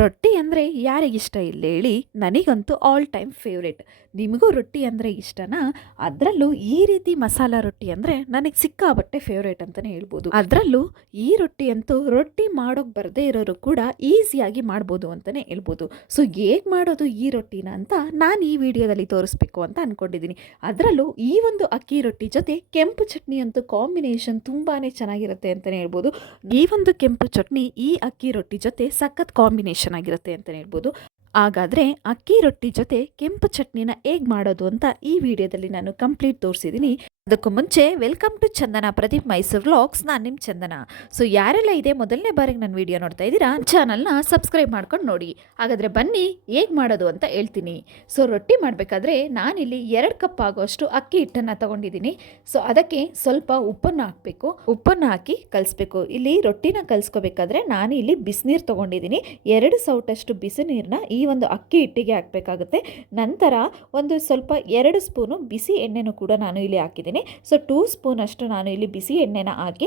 ರೊಟ್ಟಿ ಅಂದರೆ ಯಾರಿಗಿಷ್ಟ ಇಲ್ಲ ಹೇಳಿ. ನನಗಂತೂ ಆಲ್ ಟೈಮ್ ಫೇವ್ರೇಟ್. ನಿಮಗೂ ರೊಟ್ಟಿ ಅಂದರೆ ಇಷ್ಟನಾ? ಅದರಲ್ಲೂ ಈ ರೀತಿ ಮಸಾಲ ರೊಟ್ಟಿ ಅಂದರೆ ನನಗೆ ಸಿಕ್ಕಾಬಟ್ಟೆ ಫೇವ್ರೇಟ್ ಅಂತಲೇ ಹೇಳ್ಬೋದು. ಅದರಲ್ಲೂ ಈ ರೊಟ್ಟಿ ಅಂತೂ ರೊಟ್ಟಿ ಮಾಡೋಕ್ಕೆ ಬರದೇ ಇರೋರು ಕೂಡ ಈಸಿಯಾಗಿ ಮಾಡ್ಬೋದು ಅಂತಲೇ ಹೇಳ್ಬೋದು. ಸೊ ಹೇಗೆ ಮಾಡೋದು ಈ ರೊಟ್ಟಿನ ಅಂತ ನಾನು ಈ ವಿಡಿಯೋದಲ್ಲಿ ತೋರಿಸ್ಬೇಕು ಅಂತ ಅಂದ್ಕೊಂಡಿದ್ದೀನಿ. ಅದರಲ್ಲೂ ಈ ಒಂದು ಅಕ್ಕಿ ರೊಟ್ಟಿ ಜೊತೆ ಕೆಂಪು ಚಟ್ನಿ ಅಂತೂ ಕಾಂಬಿನೇಷನ್ ತುಂಬಾ ಚೆನ್ನಾಗಿರುತ್ತೆ ಅಂತಲೇ ಹೇಳ್ಬೋದು. ಈ ಒಂದು ಕೆಂಪು ಚಟ್ನಿ ಈ ಅಕ್ಕಿ ರೊಟ್ಟಿ ಜೊತೆ ಸಖತ್ ಕಾಂಬಿನೇಷನ್ ಆಗಿರುತ್ತೆ ಅಂತಲೇ ಹೇಳ್ಬೋದು. ಹಾಗಾದರೆ ಅಕ್ಕಿ ರೊಟ್ಟಿ ಜೊತೆ ಕೆಂಪು ಚಟ್ನಿನ ಹೇಗೆ ಮಾಡೋದು ಅಂತ ಈ ವಿಡಿಯೋದಲ್ಲಿ ನಾನು ಕಂಪ್ಲೀಟ್ ತೋರಿಸಿದ್ದೀನಿ. ಅದಕ್ಕೂ ಮುಂಚೆ welcome to Chandana Pradeep Mysuru vlogs. ನಾನು ನಿಮ್ಮ ಚಂದನ. ಸೊ ಯಾರೆಲ್ಲ ಇದೆ ಮೊದಲನೇ ಬಾರಿಗೆ ನನ್ನ ವಿಡಿಯೋ ನೋಡ್ತಾ ಇದ್ದೀರಾ, ಚಾನಲ್ನ ಸಬ್ಸ್ಕ್ರೈಬ್ ಮಾಡ್ಕೊಂಡು ನೋಡಿ. ಹಾಗಾದರೆ ಬನ್ನಿ ಹೇಗೆ ಮಾಡೋದು ಅಂತ ಹೇಳ್ತೀನಿ. ಸೊ ರೊಟ್ಟಿ ಮಾಡಬೇಕಾದ್ರೆ ನಾನಿಲ್ಲಿ 2 ಕಪ್ ಆಗೋಷ್ಟು ಅಕ್ಕಿ ಹಿಟ್ಟನ್ನು ತಗೊಂಡಿದ್ದೀನಿ. ಸೊ ಅದಕ್ಕೆ ಸ್ವಲ್ಪ ಉಪ್ಪನ್ನು ಹಾಕಬೇಕು. ಉಪ್ಪನ್ನು ಹಾಕಿ ಕಲಿಸ್ಬೇಕು. ಇಲ್ಲಿ ರೊಟ್ಟಿನ ಕಲಿಸ್ಕೋಬೇಕಾದ್ರೆ ನಾನು ಇಲ್ಲಿ ಬಿಸಿನೀರು ತೊಗೊಂಡಿದ್ದೀನಿ. 2 ಸೌಟಷ್ಟು ಬಿಸಿ ನೀರನ್ನ ಈ ಒಂದು ಅಕ್ಕಿ ಹಿಟ್ಟಿಗೆ ಹಾಕಬೇಕಾಗುತ್ತೆ. ನಂತರ ಒಂದು ಸ್ವಲ್ಪ 2 ಸ್ಪೂನು ಬಿಸಿ ಎಣ್ಣೆನೂ ಕೂಡ ನಾನು ಇಲ್ಲಿ ಹಾಕಿದ್ದೀನಿ. ಸೊ 2 ಸ್ಪೂನ್ ಅಷ್ಟು ನಾನು ಇಲ್ಲಿ ಬಿಸಿ ಎಣ್ಣೆನ ಹಾಕಿ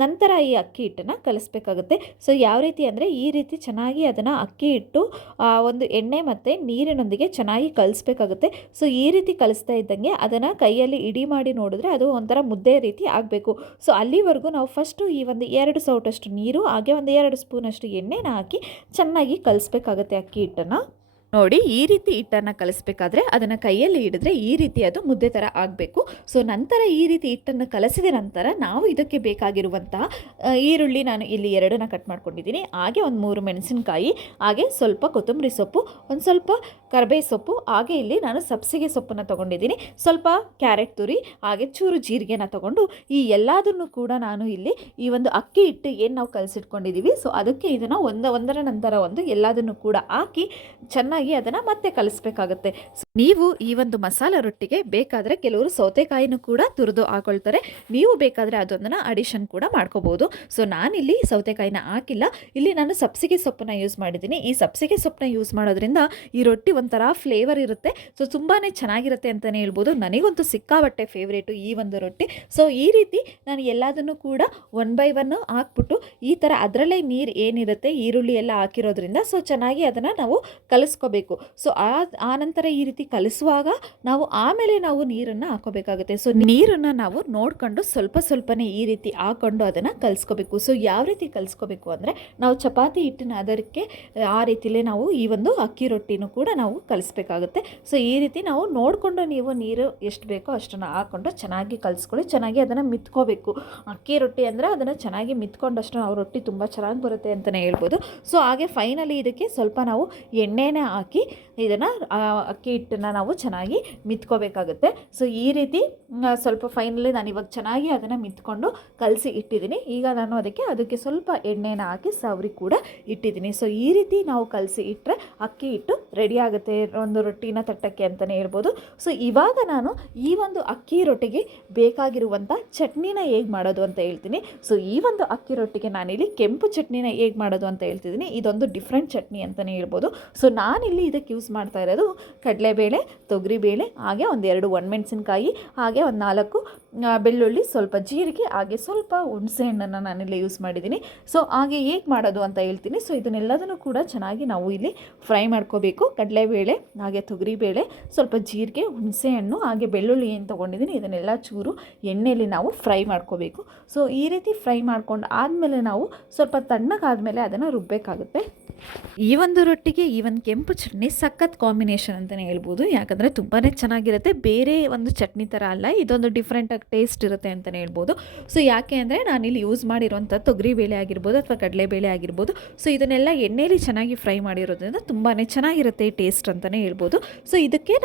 ನಂತರ ಈ ಅಕ್ಕಿ ಹಿಟ್ಟನ್ನು ಕಲಿಸ್ಬೇಕಾಗುತ್ತೆ. ಸೊ ಯಾವ ರೀತಿ ಅಂದರೆ ಈ ರೀತಿ ಚೆನ್ನಾಗಿ ಅದನ್ನು ಅಕ್ಕಿ ಹಿಟ್ಟು ಒಂದು ಎಣ್ಣೆ ಮತ್ತು ನೀರಿನೊಂದಿಗೆ ಚೆನ್ನಾಗಿ ಕಲಿಸ್ಬೇಕಾಗುತ್ತೆ. ಸೊ ಈ ರೀತಿ ಕಲಿಸ್ತಾ ಇದ್ದಂಗೆ ಅದನ್ನು ಕೈಯಲ್ಲಿ ಇಡಿ ಮಾಡಿ ನೋಡಿದ್ರೆ ಅದು ಒಂಥರ ಮುದ್ದೆ ರೀತಿ ಆಗಬೇಕು. ಸೊ ಅಲ್ಲಿವರೆಗೂ ನಾವು ಫಸ್ಟು ಈ ಒಂದು 2 ಸೌಟಷ್ಟು ನೀರು ಹಾಗೆ ಒಂದು 2 ಸ್ಪೂನಷ್ಟು ಎಣ್ಣೆನ ಹಾಕಿ ಚೆನ್ನಾಗಿ ಕಲಿಸ್ಬೇಕಾಗುತ್ತೆ ಅಕ್ಕಿ ಹಿಟ್ಟನ್ನು. ನೋಡಿ, ಈ ರೀತಿ ಹಿಟ್ಟನ್ನು ಕಲಿಸ್ಬೇಕಾದ್ರೆ ಅದನ್ನು ಕೈಯಲ್ಲಿ ಹಿಡಿದ್ರೆ ಈ ರೀತಿ ಅದು ಮುದ್ದೆ ಥರ ಆಗಬೇಕು. ಸೊ ನಂತರ ಈ ರೀತಿ ಹಿಟ್ಟನ್ನು ಕಲಸಿದ ನಂತರ ನಾವು ಇದಕ್ಕೆ ಬೇಕಾಗಿರುವಂತಹ ಈರುಳ್ಳಿ ನಾನು ಇಲ್ಲಿ 2ನ ಕಟ್ ಮಾಡ್ಕೊಂಡಿದ್ದೀನಿ. ಹಾಗೆ ಒಂದು 3 ಮೆಣಸಿನಕಾಯಿ, ಹಾಗೆ ಸ್ವಲ್ಪ ಕೊತ್ತಂಬರಿ ಸೊಪ್ಪು, ಒಂದು ಸ್ವಲ್ಪ ಕರಿಬೇವು ಸೊಪ್ಪು, ಹಾಗೆ ಇಲ್ಲಿ ನಾನು ಸಬ್ಸಿಗೆ ಸೊಪ್ಪನ್ನು ತೊಗೊಂಡಿದ್ದೀನಿ. ಸ್ವಲ್ಪ ಕ್ಯಾರೆಟ್ ತುರಿ, ಹಾಗೆ ಚೂರು ಜೀರಿಗೆನ ತೊಗೊಂಡು ಈ ಎಲ್ಲದನ್ನು ಕೂಡ ನಾನು ಇಲ್ಲಿ ಈ ಒಂದು ಅಕ್ಕಿ ಹಿಟ್ಟು ಏನು ನಾವು ಕಲಸಿಟ್ಕೊಂಡಿದ್ದೀವಿ ಸೊ ಅದಕ್ಕೆ ಇದನ್ನು ಒಂದರ ನಂತರ ಒಂದು ಎಲ್ಲದನ್ನು ಕೂಡ ಹಾಕಿ ಚೆನ್ನಾಗಿ ಅದನ್ನು ಮತ್ತೆ ಕಲಿಸ್ಬೇಕಾಗುತ್ತೆ. ನೀವು ಈ ಒಂದು ಮಸಾಲ ರೊಟ್ಟಿಗೆ ಬೇಕಾದರೆ ಕೆಲವರು ಸೌತೆಕಾಯಿನೂ ಕೂಡ ತುರಿದು ಹಾಕೊಳ್ತಾರೆ. ನೀವು ಬೇಕಾದರೆ ಅದೊಂದನ್ನು ಅಡಿಷನ್ ಕೂಡ ಮಾಡ್ಕೋಬೋದು. ಸೊ ನಾನಿಲ್ಲಿ ಸೌತೆಕಾಯಿನ ಹಾಕಿಲ್ಲ. ಇಲ್ಲಿ ನಾನು ಸಬ್ಸಿಗೆ ಸೊಪ್ಪನ್ನ ಯೂಸ್ ಮಾಡಿದ್ದೀನಿ. ಈ ಸಬ್ಸಿಗೆ ಸೊಪ್ಪನ್ನ ಯೂಸ್ ಮಾಡೋದ್ರಿಂದ ಈ ರೊಟ್ಟಿ ಒಂಥರ ಫ್ಲೇವರ್ ಇರುತ್ತೆ. ಸೊ ತುಂಬಾ ಚೆನ್ನಾಗಿರುತ್ತೆ ಅಂತಲೇ ಹೇಳ್ಬೋದು. ನನಗಂತೂ ಸಿಕ್ಕಾಬಟ್ಟೆ ಫೇವ್ರೇಟು ಈ ಒಂದು ರೊಟ್ಟಿ. ಸೊ ಈ ರೀತಿ ನಾನು ಎಲ್ಲದನ್ನು ಕೂಡ 1 ಬೈ 1 ಹಾಕ್ಬಿಟ್ಟು ಈ ಥರ ಅದರಲ್ಲೇ ನೀರು ಏನಿರುತ್ತೆ ಈರುಳ್ಳಿ ಎಲ್ಲ ಹಾಕಿರೋದ್ರಿಂದ ಸೊ ಚೆನ್ನಾಗಿ ಅದನ್ನು ನಾವು ಕಲಿಸ್ಕೋಬೇಕು. ಸೊ ಆ ನಂತರ ಈ ರೀತಿ ಕಲಿಸುವಾಗ ಆಮೇಲೆ ನಾವು ನೀರನ್ನು ಹಾಕೋಬೇಕಾಗುತ್ತೆ. ಸೊ ನೀರನ್ನು ನಾವು ನೋಡ್ಕೊಂಡು ಸ್ವಲ್ಪನೇ ಈ ರೀತಿ ಹಾಕೊಂಡು ಅದನ್ನು ಕಲಿಸ್ಕೋಬೇಕು. ಸೊ ಯಾವ ರೀತಿ ಕಲಿಸ್ಕೋಬೇಕು ಅಂದರೆ ನಾವು ಚಪಾತಿ ಹಿಟ್ಟಿನ ಅದಕ್ಕೆ ಆ ರೀತಿಲೇ ನಾವು ಈ ಒಂದು ಅಕ್ಕಿ ರೊಟ್ಟಿನೂ ಕೂಡ ನಾವು ಕಲಿಸ್ಬೇಕಾಗುತ್ತೆ. ಸೊ ಈ ರೀತಿ ನಾವು ನೋಡಿಕೊಂಡು ನೀವು ನೀರು ಎಷ್ಟು ಬೇಕೋ ಅಷ್ಟನ್ನು ಹಾಕ್ಕೊಂಡು ಚೆನ್ನಾಗಿ ಕಲಿಸ್ಕೊಳ್ಳಿ. ಚೆನ್ನಾಗಿ ಅದನ್ನು ಮಿತ್ಕೋಬೇಕು. ಅಕ್ಕಿ ರೊಟ್ಟಿ ಅಂದರೆ ಅದನ್ನು ಚೆನ್ನಾಗಿ ಮಿತ್ಕೊಂಡಷ್ಟು ನಾವು ರೊಟ್ಟಿ ತುಂಬ ಚೆನ್ನಾಗಿ ಬರುತ್ತೆ ಅಂತಲೇ ಹೇಳ್ಬೋದು. ಸೊ ಹಾಗೆ ಫೈನಲಿ ಇದಕ್ಕೆ ಸ್ವಲ್ಪ ನಾವು ಎಣ್ಣೆನ ಹಾಕಿ ಇದನ್ನು ಅಕ್ಕಿ ಹಿಟ್ಟನ್ನು ನಾವು ಚೆನ್ನಾಗಿ ಮಿತ್ಕೋಬೇಕಾಗುತ್ತೆ. ಸೊ ಈ ರೀತಿ ಸ್ವಲ್ಪ ಫೈನಲಿ ನಾನು ಇವಾಗ ಚೆನ್ನಾಗಿ ಅದನ್ನು ಮಿತ್ಕೊಂಡು ಕಲಸಿ ಇಟ್ಟಿದ್ದೀನಿ. ಈಗ ನಾನು ಅದಕ್ಕೆ ಸ್ವಲ್ಪ ಎಣ್ಣೆನ ಹಾಕಿ ಸವರಿ ಕೂಡ ಇಟ್ಟಿದ್ದೀನಿ. ಸೊ ಈ ರೀತಿ ನಾವು ಕಲಸಿ ಇಟ್ಟರೆ ಅಕ್ಕಿ ಹಿಟ್ಟು ರೆಡಿ ಆಗುತ್ತೆ ಒಂದು ರೊಟ್ಟಿನ ತಟ್ಟಕ್ಕೆ ಅಂತಲೇ ಹೇಳ್ಬೋದು. ಸೊ ಇವಾಗ ನಾನು ಈ ಒಂದು ಅಕ್ಕಿ ರೊಟ್ಟಿಗೆ ಬೇಕಾಗಿರುವಂಥ ಚಟ್ನಿನ ಹೇಗೆ ಮಾಡೋದು ಅಂತ ಹೇಳ್ತೀನಿ. ಸೊ ಈ ಒಂದು ಅಕ್ಕಿ ರೊಟ್ಟಿಗೆ ನಾನಿಲ್ಲಿ ಕೆಂಪು ಚಟ್ನಿನ ಹೇಗೆ ಮಾಡೋದು ಅಂತ ಹೇಳ್ತಿದ್ದೀನಿ. ಇದೊಂದು ಡಿಫ್ರೆಂಟ್ ಚಟ್ನಿ ಅಂತಲೇ ಹೇಳ್ಬೋದು. ಸೊ ನಾನಿಲ್ಲಿ ಇದಕ್ಕೆ ಯೂಸ್ ಮಾಡ್ತಾ ಇರೋದು ಕಡಲೆಬೇಳೆ, ತೊಗರಿಬೇಳೆ, ಹಾಗೆ ಒಂದು 2 ಒಣಮೆಣಸಿನಕಾಯಿ, ಹಾಗೆ ಒಂದು 4 ಬೆಳ್ಳುಳ್ಳಿ, ಸ್ವಲ್ಪ ಜೀರಿಗೆ, ಹಾಗೆ ಸ್ವಲ್ಪ ಹುಣಸೆ ಹಣ್ಣನ್ನು ನಾನಿಲ್ಲಿ ಯೂಸ್ ಮಾಡಿದ್ದೀನಿ. ಸೊ ಹಾಗೆ ಹೇಗೆ ಮಾಡೋದು ಅಂತ ಹೇಳ್ತೀನಿ. ಸೊ ಇದನ್ನೆಲ್ಲದನ್ನು ಕೂಡ ಚೆನ್ನಾಗಿ ನಾವು ಇಲ್ಲಿ ಫ್ರೈ ಮಾಡ್ಕೋಬೇಕು. ಕಡಲೆಬೇಳೆ, ಹಾಗೆ ತೊಗರಿಬೇಳೆ, ಸ್ವಲ್ಪ ಜೀರಿಗೆ, ಹುಣಸೆ ಹಣ್ಣು, ಹಾಗೆ ಬೆಳ್ಳುಳ್ಳಿ ಏನು ತೊಗೊಂಡಿದ್ದೀನಿ ಇದನ್ನೆಲ್ಲ ಚೂರು ಎಣ್ಣೆಯಲ್ಲಿ ನಾವು ಫ್ರೈ ಮಾಡ್ಕೋಬೇಕು. ಸೊ ಈ ರೀತಿ ಫ್ರೈ ಮಾಡ್ಕೊಂಡು ಆದಮೇಲೆ ನಾವು ಸ್ವಲ್ಪ ತಣ್ಣಗಾದಮೇಲೆ ಅದನ್ನು ರುಬ್ಬಬೇಕಾಗುತ್ತೆ. ಈ ಒಂದು ರೊಟ್ಟಿಗೆ ಈ ಒಂದು ಕೆಂಪು ಚಟ್ನಿ ಸಖತ್ ಕಾಂಬಿನೇಷನ್ ಅಂತಲೇ ಹೇಳ್ಬೋದು. ಯಾಕಂದರೆ ತುಂಬಾ ಚೆನ್ನಾಗಿರುತ್ತೆ. ಬೇರೆ ಒಂದು ಚಟ್ನಿ ಥರ ಅಲ್ಲ, ಇದೊಂದು ಡಿಫ್ರೆಂಟಾಗಿ ಟೇಸ್ಟ್ ಇರುತ್ತೆ ಅಂತಲೇ ಹೇಳ್ಬೋದು. ಸೊ ಯಾಕೆ ಅಂದರೆ ನಾನಿಲ್ಲಿ ಯೂಸ್ ಮಾಡಿರುವಂಥ ತೊಗರಿಬೇಳೆ ಆಗಿರ್ಬೋದು ಅಥವಾ ಕಡಲೆಬೇಳೆ ಆಗಿರ್ಬೋದು. ಸೊ ಇದನ್ನೆಲ್ಲ ಎಣ್ಣೆಯಲ್ಲಿ ಚೆನ್ನಾಗಿ ಫ್ರೈ ಮಾಡಿರೋದ್ರಿಂದ ತುಂಬಾ ಚೆನ್ನಾಗಿರುತ್ತೆ ಟೇಸ್ಟ್ ಅಂತಲೇ ಹೇಳ್ಬೋದು. ಸೊ ಇದಕ್ಕೆ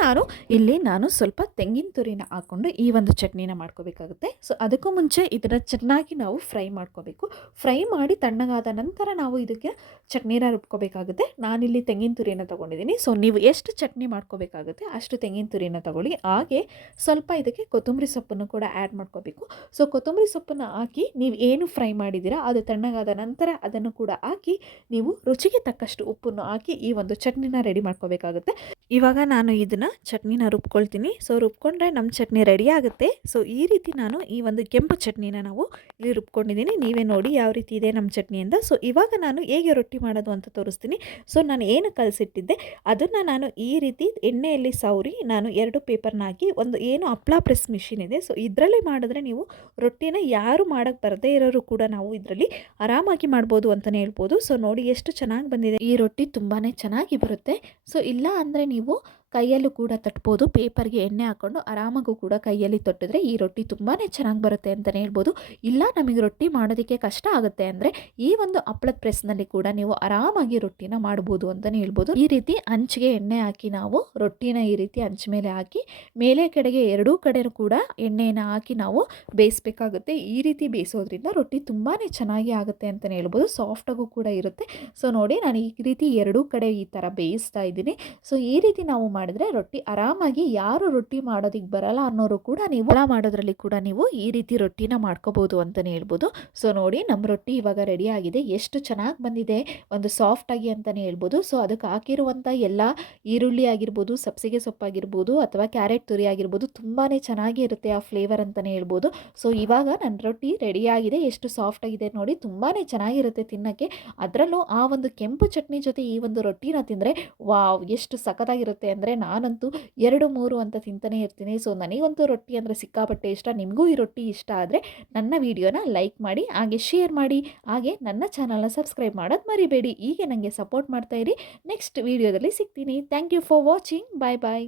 ನಾನು ಸ್ವಲ್ಪ ತೆಂಗಿನ ತುರಿನ ಹಾಕ್ಕೊಂಡು ಈ ಒಂದು ಚಟ್ನಿನ ಮಾಡ್ಕೋಬೇಕಾಗುತ್ತೆ. ಸೊ ಅದಕ್ಕೂ ಮುಂಚೆ ಇದನ್ನು ಚೆನ್ನಾಗಿ ನಾವು ಫ್ರೈ ಮಾಡ್ಕೋಬೇಕು. ಫ್ರೈ ಮಾಡಿ ತಣ್ಣಗಾದ ನಂತರ ನಾವು ಇದಕ್ಕೆ ಚಟ್ನಿನ ರುಬ್ಕೋಬೇಕಾಗುತ್ತೆ. ನಾನಿಲ್ಲಿ ತೆಂಗಿನ ತುರಿನ ತೊಗೊಂಡಿದ್ದೀನಿ. ಸೊ ನೀವು ಎಷ್ಟು ಚಟ್ನಿ ಮಾಡ್ಕೋಬೇಕಾಗುತ್ತೆ ಅಷ್ಟು ತೆಂಗಿನ ತುರಿನ ತೊಗೊಳ್ಳಿ. ಹಾಗೆ ಸ್ವಲ್ಪ ಇದಕ್ಕೆ ಕೊತ್ತಂಬರಿ ಸೊಪ್ಪನ್ನು ಕೂಡ ಆ್ಯಡ್ ಮಾಡ್ಕೋಬೇಕು. ಸೊ ಕೊತ್ತಂಬರಿ ಸೊಪ್ಪನ್ನು ಹಾಕಿ ನೀವು ಏನು ಫ್ರೈ ಮಾಡಿದ್ದೀರಾ ಅದು ತಣ್ಣಗಾದ ನಂತರ ಅದನ್ನು ಕೂಡ ಹಾಕಿ ನೀವು ರುಚಿಗೆ ತಕ್ಕಷ್ಟು ಉಪ್ಪನ್ನು ಹಾಕಿ ಈ ಒಂದು ಚಟ್ನಿನ ರೆಡಿ ಮಾಡ್ಕೋಬೇಕಾಗುತ್ತೆ. ಇವಾಗ ನಾನು ಇದನ್ನು ಚಟ್ನಿನ ರುಬ್ಕೊಳ್ತೀನಿ. ಸೊ ರುಬ್ಕೊಂಡ್ರೆ ನಮ್ಮ ಚಟ್ನಿ ರೆಡಿ ಆಗುತ್ತೆ. ಸೊ ಈ ರೀತಿ ನಾನು ಈ ಒಂದು ಕೆಂಪು ಚಟ್ನಿನ ನಾವು ಇಲ್ಲಿ ರುಬ್ಕೊಂಡಿದ್ದೀನಿ. ನೀವೇ ನೋಡಿ ಯಾವ ರೀತಿ ಇದೆ ನಮ್ಮ ಚಟ್ನಿ ಅಂತ. ಸೊ ಇವಾಗ ನಾನು ಹೇಗೆ ರೊಟ್ಟಿ ಮಾಡೋದು ಅಂತ ತೋರಿಸ್ತೀನಿ. ಸೊ ನಾನು ಏನು ಕಲಸಿಟ್ಟಿದ್ದೆ ಅದನ್ನು ನಾನು ಈ ರೀತಿ ಎಣ್ಣೆಯಲ್ಲಿ ಸವರಿ ನಾನು 2 ಪೇಪರ್ನ ಹಾಕಿ ಒಂದು ಏನು ಹಪ್ಪಳ ಪ್ರೆಸ್ ಮಿಷಿನ್ ಇದೆ. ಸೊ ಇದರಲ್ಲಿ ಮಾಡಿದ್ರೆ ನೀವು ರೊಟ್ಟಿನ ಯಾರು ಮಾಡೋಕ್ಕೆ ಬರದೇ ಇರೋರು ಕೂಡ ನಾವು ಇದರಲ್ಲಿ ಆರಾಮಾಗಿ ಮಾಡ್ಬೋದು ಅಂತಲೇ ಹೇಳ್ಬೋದು. ಸೊ ನೋಡಿ ಎಷ್ಟು ಚೆನ್ನಾಗಿ ಬಂದಿದೆ. ಈ ರೊಟ್ಟಿ ತುಂಬಾ ಚೆನ್ನಾಗಿ ಬರುತ್ತೆ. ಸೊ ಇಲ್ಲ ಅಂದರೆ ನೀವು ಕೈಯಲ್ಲೂ ಕೂಡ ತಟ್ಬೋದು. ಪೇಪರ್ಗೆ ಎಣ್ಣೆ ಹಾಕ್ಕೊಂಡು ಆರಾಮಾಗೂ ಕೂಡ ಕೈಯಲ್ಲಿ ತೊಟ್ಟಿದ್ರೆ ಈ ರೊಟ್ಟಿ ತುಂಬಾ ಚೆನ್ನಾಗಿ ಬರುತ್ತೆ ಅಂತಲೇ ಹೇಳ್ಬೋದು. ಇಲ್ಲ ನಮಗೆ ರೊಟ್ಟಿ ಮಾಡೋದಕ್ಕೆ ಕಷ್ಟ ಆಗುತ್ತೆ ಅಂದರೆ ಈ ಒಂದು ಹಪ್ಪಳದ ಪ್ರೆಸ್ನಲ್ಲಿ ಕೂಡ ನೀವು ಆರಾಮಾಗಿ ರೊಟ್ಟಿನ ಮಾಡ್ಬೋದು ಅಂತಲೇ ಹೇಳ್ಬೋದು. ಈ ರೀತಿ ಹಂಚಿಗೆ ಎಣ್ಣೆ ಹಾಕಿ ನಾವು ರೊಟ್ಟಿನ ಈ ರೀತಿ ಹಂಚ ಮೇಲೆ ಹಾಕಿ ಮೇಲೆ ಕಡೆಗೆ ಎರಡೂ ಕಡೆನೂ ಕೂಡ ಎಣ್ಣೆಯನ್ನು ಹಾಕಿ ನಾವು ಬೇಯಿಸಬೇಕಾಗುತ್ತೆ. ಈ ರೀತಿ ಬೇಯಿಸೋದ್ರಿಂದ ರೊಟ್ಟಿ ತುಂಬಾ ಚೆನ್ನಾಗಿ ಆಗುತ್ತೆ ಅಂತಲೇ ಹೇಳ್ಬೋದು. ಸಾಫ್ಟಾಗೂ ಕೂಡ ಇರುತ್ತೆ. ಸೊ ನೋಡಿ ನಾನು ಈ ರೀತಿ ಎರಡೂ ಕಡೆ ಈ ಥರ ಬೇಯಿಸ್ತಾ ಇದ್ದೀನಿ. ಸೊ ಈ ರೀತಿ ನಾವು ಮಾಡಿದ್ರೆ ರೊಟ್ಟಿ ಆರಾಮಾಗಿ ಯಾರು ರೊಟ್ಟಿ ಮಾಡೋದಕ್ಕೆ ಬರಲ್ಲ ಅನ್ನೋರು ಕೂಡ ನೀವು ಮಾಡೋದ್ರಲ್ಲಿ ಕೂಡ ನೀವು ಈ ರೀತಿ ರೊಟ್ಟಿನ ಮಾಡ್ಕೋಬಹುದು ಅಂತಲೇ ಹೇಳ್ಬೋದು. ಸೊ ನೋಡಿ ನಮ್ಮ ರೊಟ್ಟಿ ಇವಾಗ ರೆಡಿ ಆಗಿದೆ. ಎಷ್ಟು ಚೆನ್ನಾಗಿ ಬಂದಿದೆ, ಒಂದು ಸಾಫ್ಟ್ ಆಗಿ ಅಂತಲೇ ಹೇಳ್ಬೋದು. ಸೊ ಅದಕ್ಕೆ ಹಾಕಿರುವಂಥ ಎಲ್ಲ ಈರುಳ್ಳಿ ಆಗಿರ್ಬೋದು, ಸಬ್ಸಿಗೆ ಸೊಪ್ಪಾಗಿರ್ಬೋದು ಅಥವಾ ಕ್ಯಾರೆಟ್ ತುರಿ ಆಗಿರ್ಬೋದು ತುಂಬಾ ಚೆನ್ನಾಗಿ ಇರುತ್ತೆ ಆ ಫ್ಲೇವರ್ ಅಂತಲೇ ಹೇಳ್ಬೋದು. ಸೊ ಇವಾಗ ನನ್ನ ರೊಟ್ಟಿ ರೆಡಿ ಆಗಿದೆ. ಎಷ್ಟು ಸಾಫ್ಟ್ ಆಗಿದೆ ನೋಡಿ, ತುಂಬಾ ಚೆನ್ನಾಗಿರುತ್ತೆ ತಿನ್ನೋಕ್ಕೆ. ಅದರಲ್ಲೂ ಆ ಒಂದು ಕೆಂಪು ಚಟ್ನಿ ಜೊತೆ ಈ ಒಂದು ರೊಟ್ಟಿನ ತಿಂದರೆ ವಾವ್ ಎಷ್ಟು ಸಖತ್ತಾಗಿರುತ್ತೆ ಅಂದರೆ ನಾನಂತೂ 2-3 ಅಂತ ತಿಂತಾನೆ ಇರ್ತೀನಿ. ಸೊ ನನಗಂತೂ ರೊಟ್ಟಿ ಅಂದರೆ ಸಿಕ್ಕಾಪಟ್ಟೆ ಇಷ್ಟ. ನಿಮಗೂ ಈ ರೊಟ್ಟಿ ಇಷ್ಟ ಆದರೆ ನನ್ನ ವಿಡಿಯೋನ ಲೈಕ್ ಮಾಡಿ, ಹಾಗೆ ಶೇರ್ ಮಾಡಿ, ಹಾಗೆ ನನ್ನ ಚಾನಲ್ನ ಸಬ್ಸ್ಕ್ರೈಬ್ ಮಾಡೋದು ಮರಿಬೇಡಿ. ಹೀಗೆ ನನಗೆ ಸಪೋರ್ಟ್ ಮಾಡ್ತಾ ಇರಿ. ನೆಕ್ಸ್ಟ್ ವಿಡಿಯೋದಲ್ಲಿ ಸಿಗ್ತೀನಿ. Thank you for watching. Bye bye.